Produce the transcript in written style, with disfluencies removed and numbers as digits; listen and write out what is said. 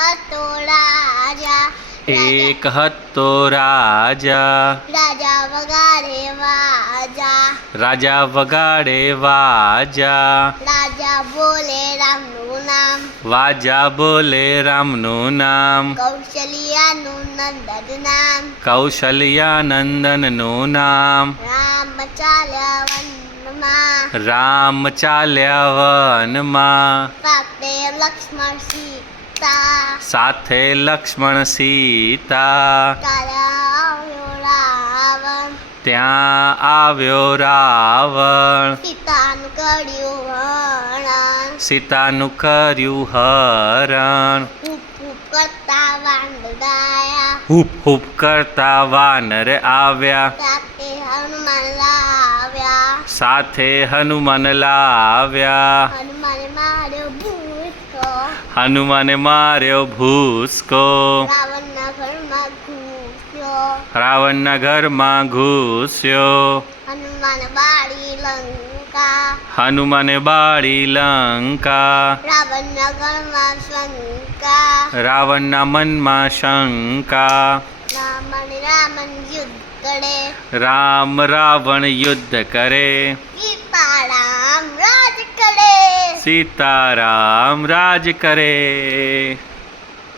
હતો રાજા એક હતો રાજા રાજા વગાડે વાજા રાજા વગાડે વાજા રાજા બોલે રામનું નામ વાજા બોલે રામનું નામ કૌશલ્યાનું નંદન નામ કૌશલ્યાનંદનનું નામ રામ ચાલ્યા વનમાં સાથે લક્ષ્મણ સીતા ત્યાં આવ્યો રાવણ સીતાનું કર્યું હરણ હૂપ હૂપ કરતા વાનર આવ્યા સાથે હનુમાન લાવ્યા હનુમાને માર્યો ભૂસકો રાવણના ઘરમાં ઘૂસ્યો હનુમાને બાળી લંકા રાવણના મનમાં શંકા રામ રાવણ યુદ્ધ કરે સીતારામ રાજ કરે